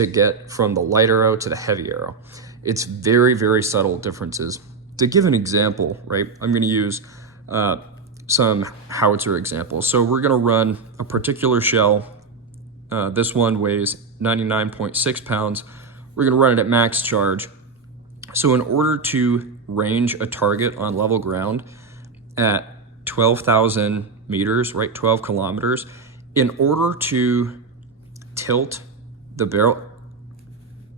to get from the light arrow to the heavy arrow. It's very, very subtle differences. To give an example, right, I'm going to use some howitzer examples. So we're going to run a particular shell. This one weighs 99.6 pounds. We're going to run it at max charge. So in order to range a target on level ground at 12,000 meters, right, 12 kilometers, in order to tilt the barrel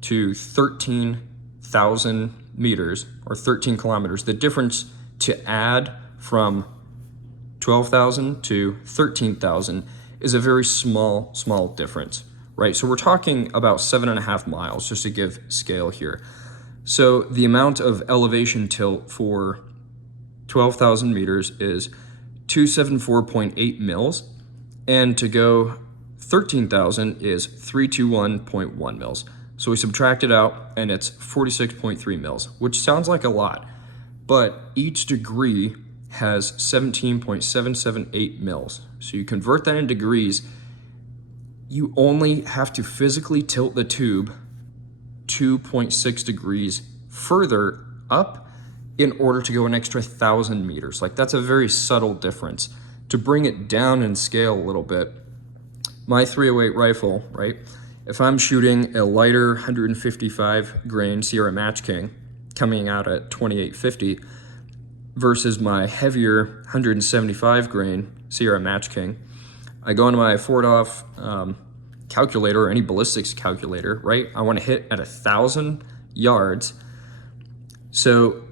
to 13,000 meters or 13 kilometers, the difference to add from 12,000 to 13,000 is a very small difference, right? So we're talking about 7.5 miles, just to give scale here. So the amount of elevation tilt for 12,000 meters is 274.8 mils, and to go 13,000 is 321.1 mils. So we subtract it out and it's 46.3 mils, which sounds like a lot, but each degree has 17.778 mils. So you convert that into degrees, you only have to physically tilt the tube 2.6 degrees further up in order to go an extra 1,000 meters. Like, that's a very subtle difference. To bring it down in scale a little bit, my .308 rifle, right, if I'm shooting a lighter 155 grain Sierra Match King coming out at 2850 versus my heavier 175 grain Sierra Match King, I go into my Fordhoff calculator or any ballistics calculator, right? I want to hit at 1,000 yards. So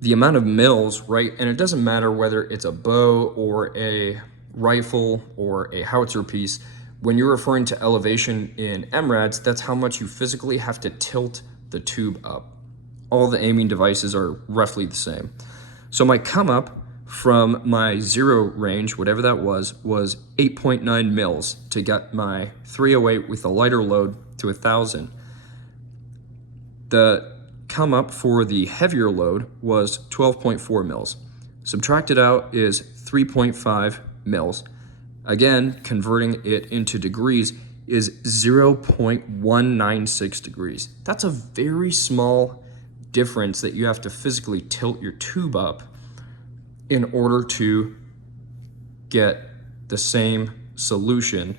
the amount of mils, right? And it doesn't matter whether it's a bow or a rifle or a howitzer piece. When you're referring to elevation in MRADs, that's how much you physically have to tilt the tube up. All the aiming devices are roughly the same. So my come up from my zero range, whatever that was 8.9 mils to get my .308 with a lighter load to 1,000. The come up for the heavier load was 12.4 mils. Subtracted out is 3.5 mils. Again, converting it into degrees is 0.196 degrees. That's a very small difference that you have to physically tilt your tube up in order to get the same solution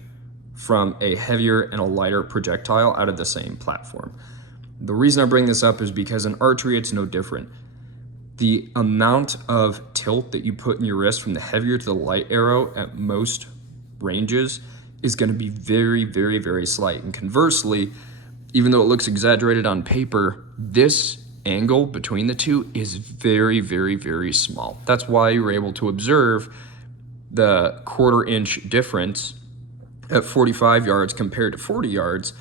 from a heavier and a lighter projectile out of the same platform. The reason I bring this up is because in archery, it's no different. The amount of tilt that you put in your wrist from the heavier to the light arrow at most ranges is going to be very, very, very slight. And conversely, even though it looks exaggerated on paper, this angle between the two is very, very, very small. That's why you're able to observe the 1/4 inch difference at 45 yards compared to 40 yards,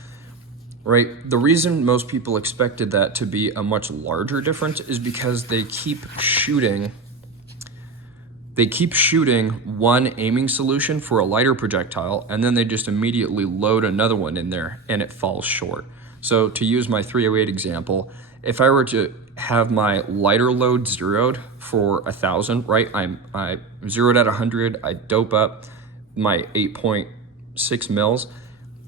right? The reason most people expected that to be a much larger difference is because they keep shooting one aiming solution for a lighter projectile, and then they just immediately load another one in there and it falls short. So to use my .308 example, if I were to have my lighter load zeroed for 1,000, right? I zeroed at 100, I dope up my 8.6 mils,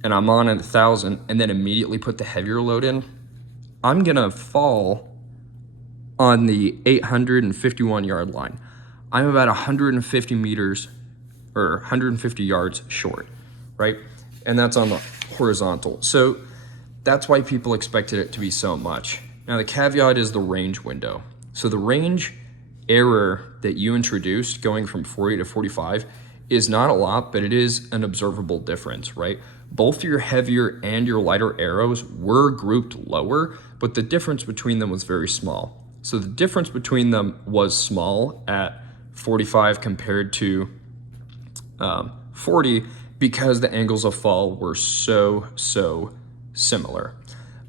and I'm on 1,000, and then immediately put the heavier load in, I'm gonna fall on the 851 yard line. I'm about 150 meters or 150 yards short, right? And that's on the horizontal. So that's why people expected it to be so much. Now the caveat is the range window. So the range error that you introduced going from 40 to 45 is not a lot, but it is an observable difference, right? Both your heavier and your lighter arrows were grouped lower, but the difference between them was very small. So the difference between them was small at 45 compared to 40 because the angles of fall were so similar.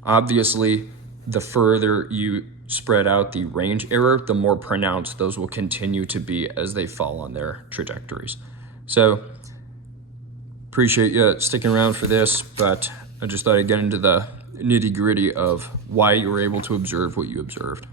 Obviously, the further you spread out the range error, the more pronounced those will continue to be as they fall on their trajectories. So appreciate you sticking around for this, but I just thought I'd get into the nitty-gritty of why you were able to observe what you observed.